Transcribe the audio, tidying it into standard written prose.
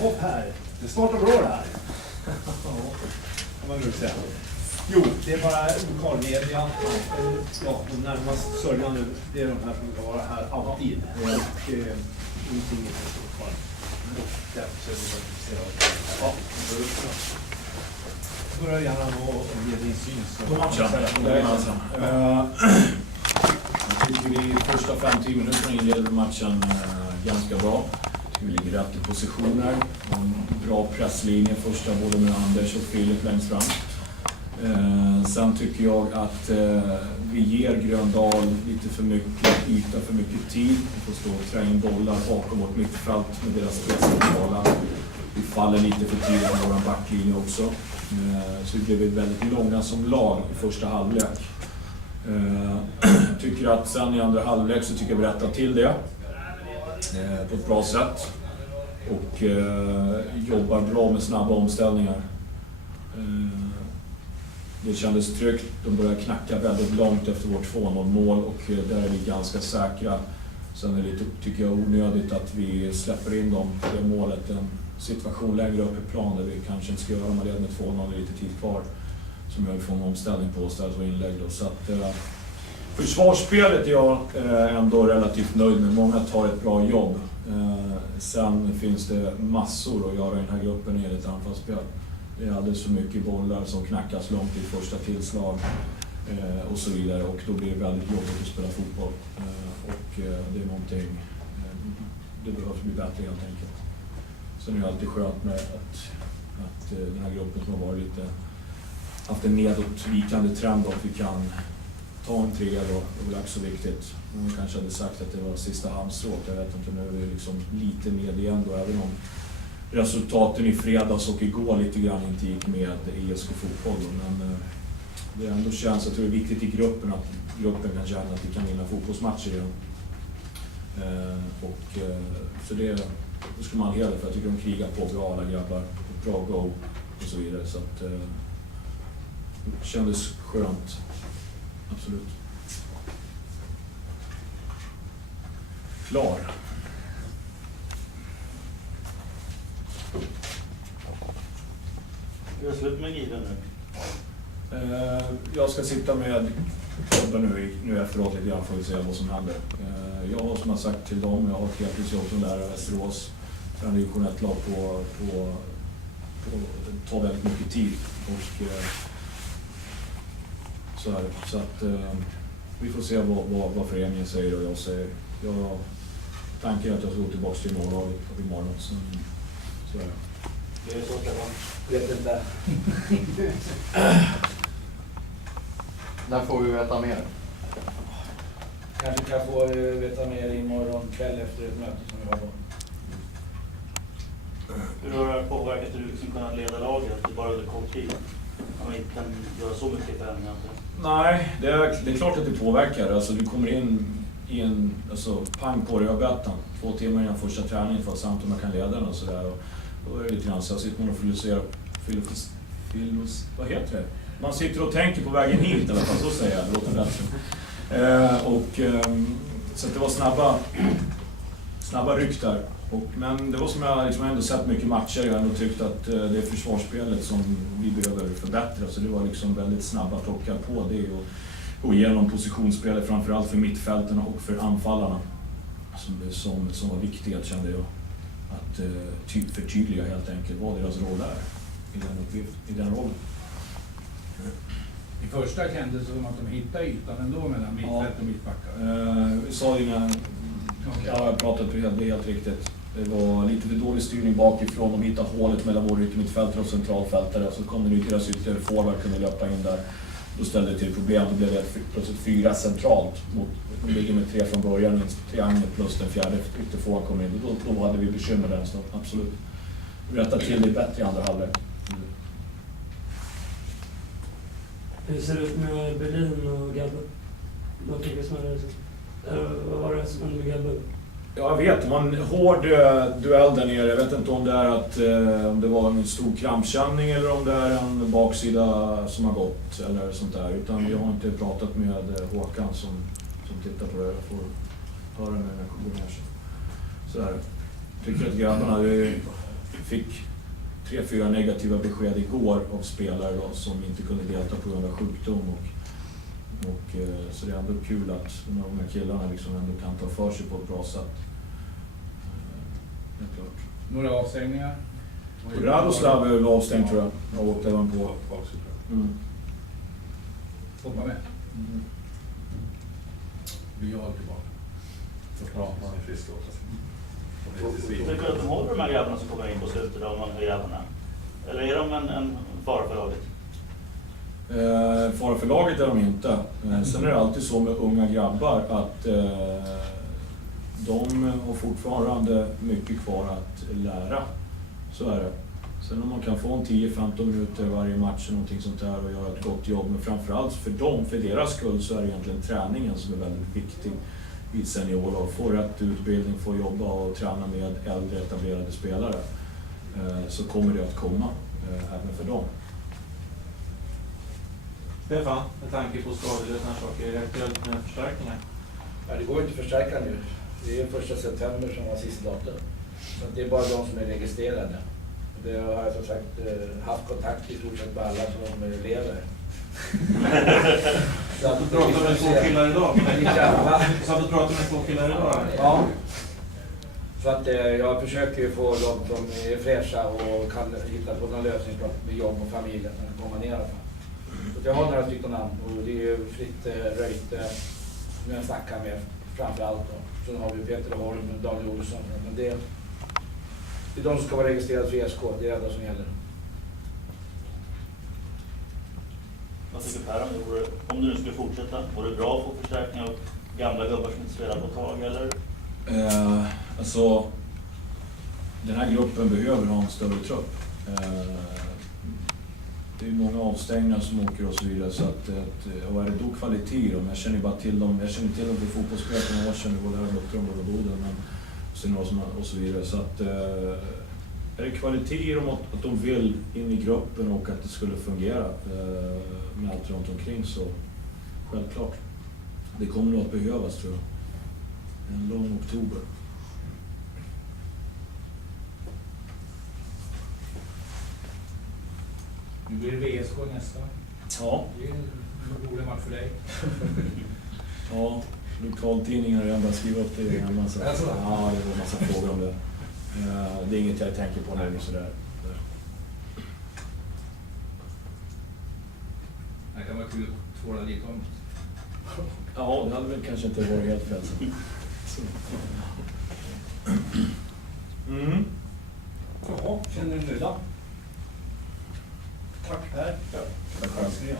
Hopp här. Det startar bra det här. Kan man väl säga. Jo, det är bara lokalmedia. Ja, de närmast sörjande, det är de här som ska vara här alltid. Och ingenting är så kvar. Och därför är vi intresserade. Ja, börja gärna och ge din syn. God matchen. Jag tycker vi i första 50 minuterna inleder matchen ganska bra. Vi ligger rätt i positioner. En bra presslinje första både med Anders och Filip längst fram. Sen tycker jag att vi ger Gröndal lite för mycket yta, för mycket tid. Vi får stå och trä in bollar bakom vårt mittfält med deras presscentrala. Vi faller lite för tidigt på vår backlinje också. Så vi blev väldigt långa som lag i första halvlek. Tycker att sen i andra halvlek så tycker jag vi rättar till det på ett bra sätt. Och jobbar bra med snabba omställningar. Det kändes tryggt. De började knacka väldigt långt efter vårt 2-0-mål och där är vi ganska säkra. Sen är det lite, tycker jag, onödigt att vi släpper in dem på det målet. En situation längre upp i plan där vi kanske inte ska göra med det med 2-0 lite tid kvar. Som jag får en omställning på oss där så inlägg då. Så att försvarsspelet är jag ändå relativt nöjd med. Många tar ett bra jobb. Sen finns det massor att göra i den här gruppen enligt anfallsspel. Det är alldeles för mycket bollar som knackas långt i första tillslag och så vidare. Och då blir det väldigt jobbigt att spela fotboll. Och det är någonting, det behövs bli bättre helt enkelt. Sen är det alltid skönt med att den här gruppen som har varit lite, haft en nedåtvikande trend och att vi kan ta en trea då. Det är också viktigt. Man kanske hade sagt att det var sista halmstrået. Jag vet inte, nu är vi liksom lite med igen då, även om resultaten i fredags och igår lite grann inte gick med ESK fotboll. Men det ändå känns att det är viktigt i gruppen att gruppen kan känna att vi kan vinna fotbollsmatcher igen. Så det ska man hela för jag tycker de krigar på bra alla grabbar, bra go och så vidare. Så att det kändes skönt. Absolut. Klar. Jag slut med given nu. Jag ska sitta med jobben nu efteråt lite grann för att se vad som händer. Jag har som jag sagt till dem, jag har ett heltidsjobb som lärare i Västerås. Sen division 1-lag på tar väldigt mycket tid. Och så att vi får se vad föreningen säger och jag säger. Tanken är att jag ska gå tillbaka till mållaget imorgon. Så är det. Det är så Stefan. Vet inte. När får vi veta mer? Kanske kan få veta mer imorgon kväll efter ett möte som vi har då. Hur har det påverkat hur du liksom kunnat leda laget att det bara under kort tid? Man inte kan göra så mycket förändringar. Nej, det är klart att det påverkar. Alltså, du kommer in i en pang på rödbetan 2 timmar innan första träningen för att samt om jag kan leda den och sådär. Då är det lite grann så jag sitter och filosoferar. Vad heter det? Man sitter och tänker på vägen hit i alla fall, så säger jag. Det låter bättre. Så det var snabba ryck där. Men det var som jag liksom ändå sett mycket matcher. Jag har ändå tyckt att det är försvarsspelet som vi behöver förbättra. Så det var liksom väldigt snabba plockar på det och gå igenom positionsspelet framförallt för mittfälterna och för anfallarna. Som var viktiga, kände jag. Att förtydliga helt enkelt vad deras roll är i den rollen. I första kändes det som att de hittade ytan ändå mellan mittfält och mittbackar. Vi sa inga... Ja, jag har pratat det är helt riktigt. Det var lite för dålig styrning bakifrån. De hittade hålet mellan vår yttermittfältare och centralfältare. Så kom det ut deras ytterligare forward kunde löpa in där. Då ställde det till problem. Då blev det plötsligt 4 centralt. De ligger med 3 från början. En triangel plus den fjärde ytterforward kom in. Då hade vi bekymmer där. Så absolut. Vi rättade till det bättre i andra halvlek. Hur ser det ut med Berlin och Gabbe? Vad var det som hände med Gabbe? Ja, jag vet. Det var en hård duell där nere. Jag vet inte om det är om det var en stor krampkänning eller om det är en baksida som har gått eller sånt där. Utan jag har inte pratat med Håkan som tittar på det. Jag får höra när jag kommer ner. Så där. Jag tycker att grabbarna, fick 3-4 negativa besked igår av spelare då, som inte kunde delta på grund av sjukdom. Så det är ändå kul att de här unga killarna liksom ändå kan ta för sig på ett bra sätt. Helt klart. Några avstängningar? Radoslav är väl avstängd tror jag. Jag åkte även på. Hoppa med. Vi har tillbaka. Ja, man är frisk också. Tycker du att de håller de här grabbarna som kommer in på slutet av de här grabbarna? Eller är de en fara för laget? Fara för laget är de inte. Sen är det alltid så med unga grabbar att de har fortfarande mycket kvar att lära. Så är det. Sen om man kan få en 10-15 minuter varje match eller någonting sånt där och göra ett gott jobb. Men framförallt för dem, för deras skull, så är det egentligen träningen som är väldigt viktig i seniorlag. Få rätt utbildning, få jobba och träna med äldre etablerade spelare. Så kommer det att komma även för dem. Stefan, med tanke på skador och sådana saker, är det aktuellt med förstärkningar? Ja, det går inte att förstärka nu. Det är 1 september som var sista datum. Så det är bara de som är registrerade. Det har jag som sagt haft kontakt i stort sett med alla som lever. Du pratar med 2 killar idag? Så att du pratar med 2 killar idag? Ja. Så att jag försöker få dem som är fräscha och kan hitta på någon lösning med jobb och familjen när de kommer ner i alla fall. Så jag har några stycken namn och det är ju Fritt Röjte som jag snackar med framför allt då. Sen har vi Peter Holm och Daniel Olsson. Men det är de som ska vara registrerade för ESK, det är det enda som gäller. Vad tycker Per om du nu skulle fortsätta? Vore det bra att få förstärkning av gamla gubbar som inte spelar på ett tag eller? Alltså, den här gruppen behöver ha en större trupp. Det är många avstängningar som åker och så vidare, så att vad är det då kvalitet i dem? Jag känner bara till dem, jag känner till dem för fotbollsspelare för några år sedan, både här och Lottrom och Boden, men och så vidare. Så att är det kvalitet i dem att de vill in i gruppen och att det skulle fungera med allt runt omkring, så självklart. Det kommer nog att behövas, tror jag. En lång oktober. Nu blir det VSK nästa. Ja. Det är en rolig match för dig. Ja, lokaltidningen har redan börjat skriva upp det igen. Ja, det var en massa frågor om det. Det är inget jag tänker på nu sådär. Det kan vara kul att tvåla dit om. Ja, det hade väl kanske inte varit helt fel. Jaha, känner du nöjda? Tack Per. Tack själv.